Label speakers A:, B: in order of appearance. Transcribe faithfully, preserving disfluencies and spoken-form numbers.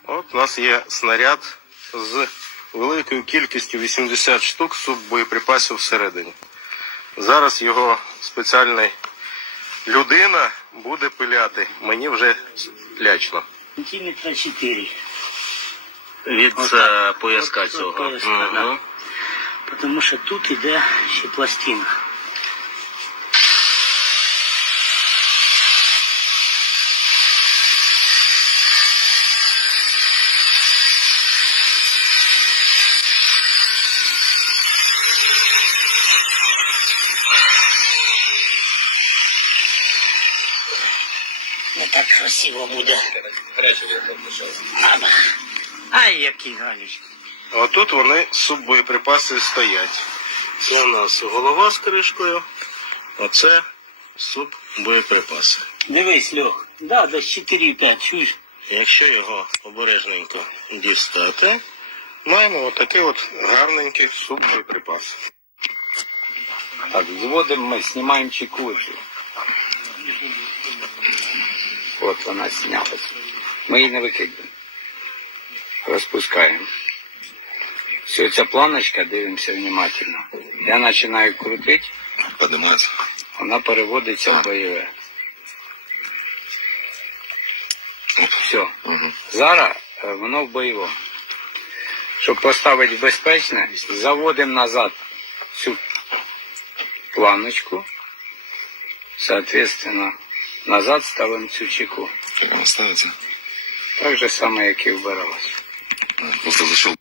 A: От у нас є снаряд з великою кількістю вісімдесят штук суббоєприпасів всередині. Зараз його спеціальна людина буде пиляти. Мені вже лячно.
B: Сантиметра чотири.
A: Від
B: Отак.
A: пояска
B: От- от
A: цього.
B: пояска,
A: Угу.
B: да. Тому що тут іде ще пластина. Не так красиво буде. Ага. Ай, які галічки.
A: Отут вони суббоєприпаси стоять. Це у нас голова з кришкою, оце суббоєприпаси.
B: Дивись, Льох. Да, десь чотири-п'ять, чуєш?
A: Якщо його обережненько дістати, маємо отакий от гарненький суббоєприпас.
C: Так, взводим мы, снимаем чекушку. Вот она снялась. Мы ее не выкидываем. Распускаем. Все, эта планочка, дивимося внимательно. Я начинаю крутить.
D: Поднимается.
C: Вона переводиться в бойове. Все.
D: Угу.
C: Зараз е, воно в бойовому. Щоб поставити в безпечне, заводимо назад цю планочку. Соответственно, назад ставимо цю чеку.
D: Как она ставится?
C: Так же саме, як і вбиралась.
D: Просто зашел.